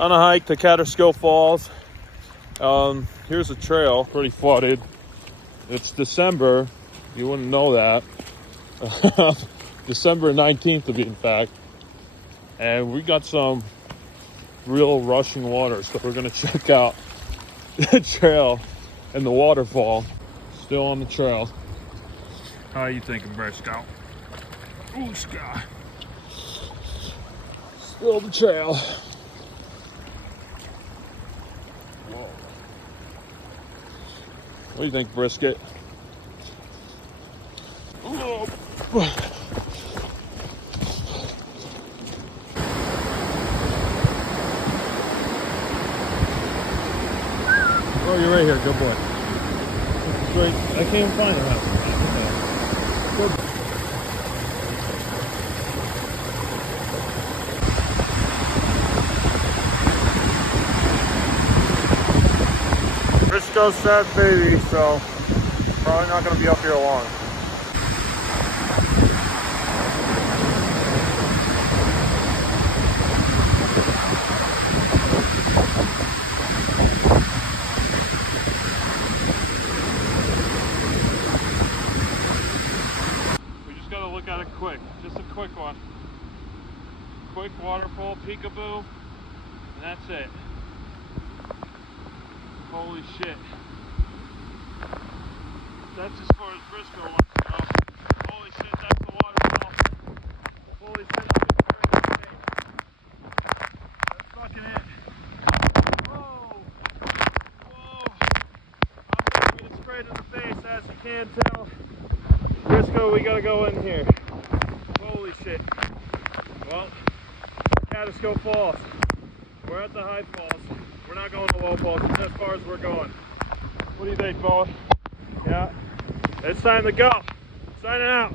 on a hike to Katterskill Falls. Here's a trail, pretty flooded. It's December, you wouldn't know that. December 19th to be exact. And we got some real rushing water, so we're gonna check out the trail and the waterfall. Still on the trail. How are you thinking, Briscoe? Ooh, Scott. Still the trail. Whoa. What do you think, Brisket? Oh, you're right here. Good boy. Great. I can't even find the house. Good. Briscoe's sad baby, so probably not going to be up here long. We just got to look at it quick, just a quick one. Quick waterfall, peekaboo, and that's it. Holy shit. That's as far as Briscoe wants to go. Holy shit, that's the waterfall. Holy shit, I'm getting very safe. That's fucking it. Whoa! Whoa! I'm taking it straight in the face, as you can tell. Briscoe, we gotta go in here. Holy shit. Well, Katterskill Falls. We're at the high falls. We're not going to low falls. It's as far as we're going. What do you think, Bo? Yeah. It's time to go. Signing out.